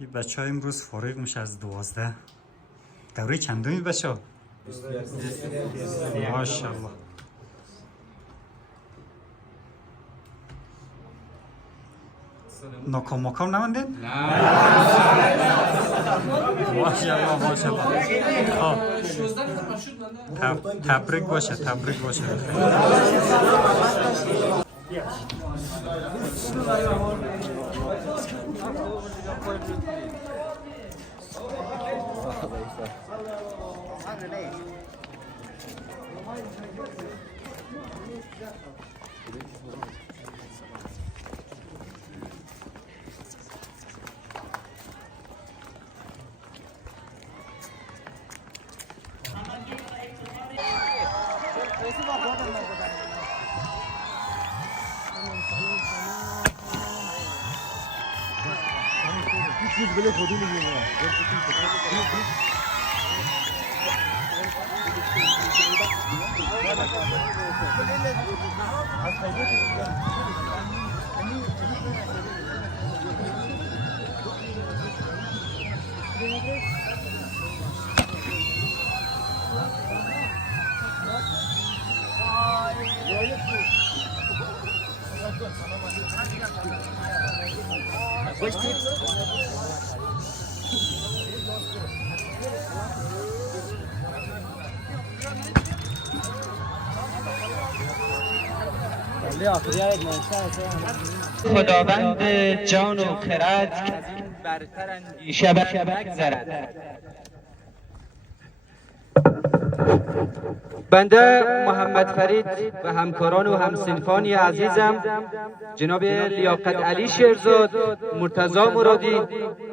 این بچه ها امروز فارغ میشه از 12. دوره چندمی بچه ها؟ ماشاءالله. ناکام مکام نماندین؟ ماشاءالله ماشاءالله. تبریک باشه تبریک باشه. بله خودی میگم خداوند جان و خرد برتر اندیشه بگذرد. بنده محمد فرید و همکاران و همسنفانی عزیزم جناب لیاقت علی شیرزاد، مرتضی مرادی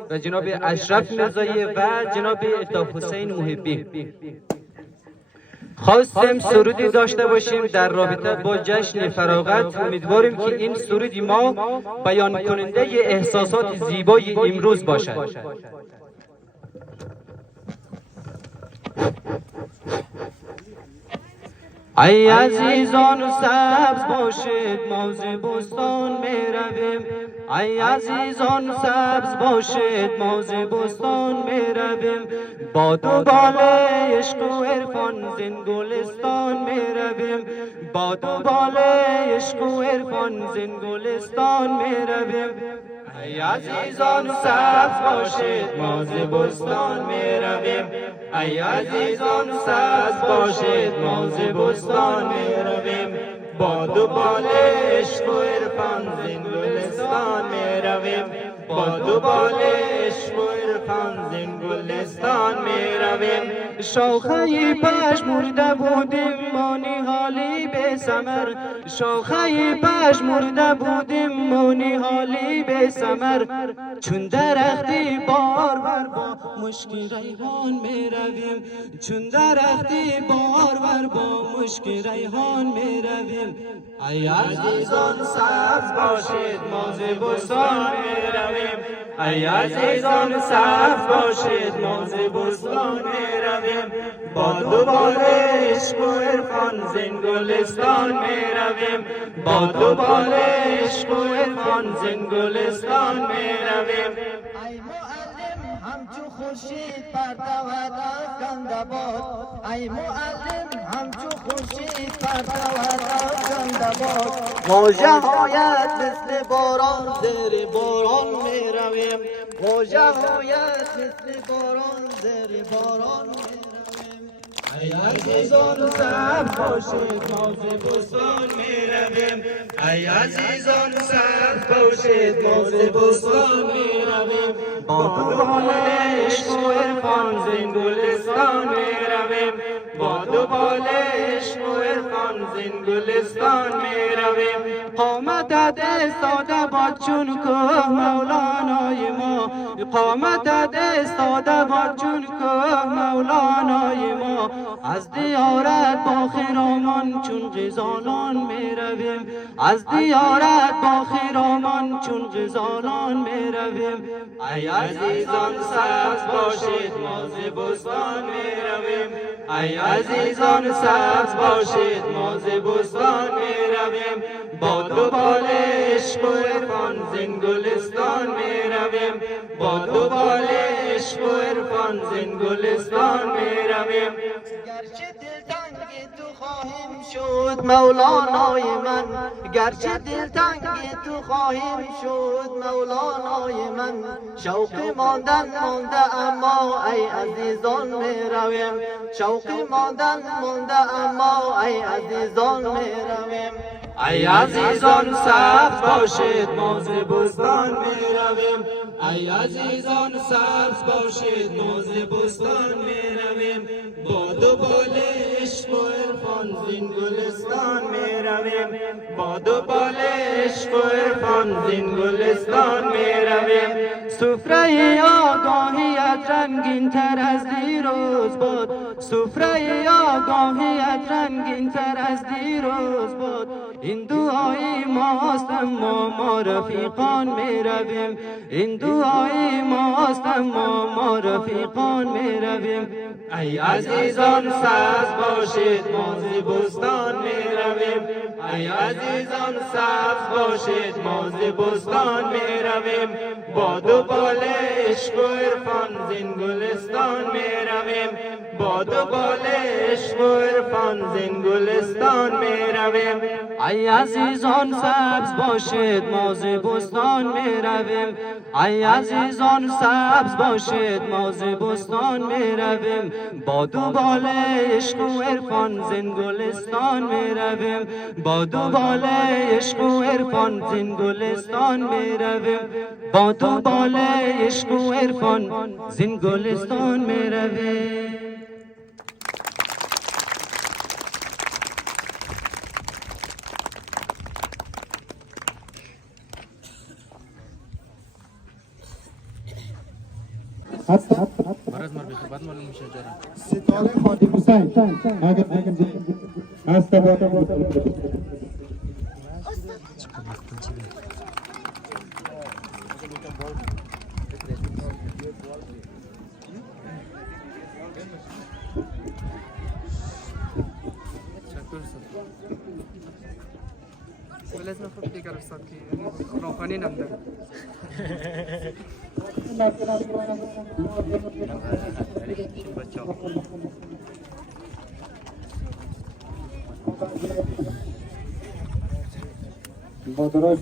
و جناب اشرف مرزایی و جناب الطاف حسین محبی خواستیم سرودی داشته باشیم در رابطه با جشن فراغت. امیدواریم که این سرودی ما بیان کننده احساسات زیبای امروز باشد. ای عزیزان سبز باشید ما ز بستان می رویم. ای عزیزان سبز باشید ما ز بستان می رویم. با دنبال عشق و عرفان زین گلستان می رویم. با دنبال عشق و عرفان زین گلستان می رویم. ای عزیزان سبز باشید ما ز بستان می رویم. ای عزیزان سبز باشید ما ز بستان می رویم. با دنبال عشق و عرفان زین گلستان می رویم. با دنبال عشق و عرفان زین گلستان می رویم. شاخه پژمرده بودیم ما نهالی به ثمر. شاخه پژمرده بودیم ما نهالی به ثمر. چون درختی بارور با مشک ریحان می رویم. چون درختی بارور با مشک ریحان می رویم. ای عزیزان سبز باشید ما ز بستان می رویم. ای عزیزان سبز باشید ما ز بستان می رویم. با دنبال عشق و عرفان زین گلستان می رویم. با دنبال عشق و عرفان زین گلستان می رویم. ای معلم همچو خورشید پرتوت افکنده باد. ای معلم همچو خورشید پرتوت افکنده باد. موجه هایت مثل باران زیر باران می رویم. موجه هایت مثل باران زیر باران می رویم. ای عزیزان سبز باشید ما ز بستان می رویم. ای عزیزان سبز باشید ما ز بستان می رویم. با دنبال عشق و عرفان زین گلستان می رویم. با دنبال عشق و عرفان زین گلستان می رویم. قامتت استاده باد چون که مولانای ما. قامتت استاده باد چون که مولانای ما. از دیارت با خرامان چون غزالان می رویم. از دیارت با خرامان چون غزالان می رویم. ای عزیزان سبز باشید ما ز بستان می رویم. ای عزیزان سبز باشید ما ز بستان می رویم. با دنبال عشق و عرفان زین گلستان می رویم. با دنبال عشق و عرفان زین گلستان میرویم. گرچه دلتنگ تو خواهیم شد مولانای من، گرچه دلتنگ تو خواهیم شد مولانای من، شوق ماندن مانده اما ای عزیزان میرویم، شوق ماندن مانده اما ای عزیزان میرویم. ای عزیزان سبز باشید ما ز بستان میرویم، ای عزیزان سبز باشید ما ز بستان میرویم. با دنبال عشق و عرفان زین گلستان میرویم، با دنبال عشق و عرفان زین گلستان میرویم. سفره آگاهیت رنگین تر از دیروز بود، سفره آگاهیت رنگین تر از دیروز بود. این دعای ماست اما ما رفیقان میرویم، این دعای ماست اما ما رفیقان میرویم. ای عزیزان سبز باشید ما ز بستان میرویم، ای عزیزان سبز باشید ما ز بستان میرویم. با دنبال عشق و عرفان زین گلستان میرویم، با دنبال عشق و عرفان زین گلستان میرویم. ای عزیزان سبز باشید ما ز بستان میرویم، ای عزیزان سبز باشید ما ز بستان میرویم. با دنبال عشق و عرفان زین گلستان میرویم، با دنبال عشق و عرفان زین گلستان میرویم، با دنبال عشق و عرفان زین گلستان میرویم. ستاره خادم حسین اگر هست ولازم ناخد دیگر ساکی روحانی نمده با درای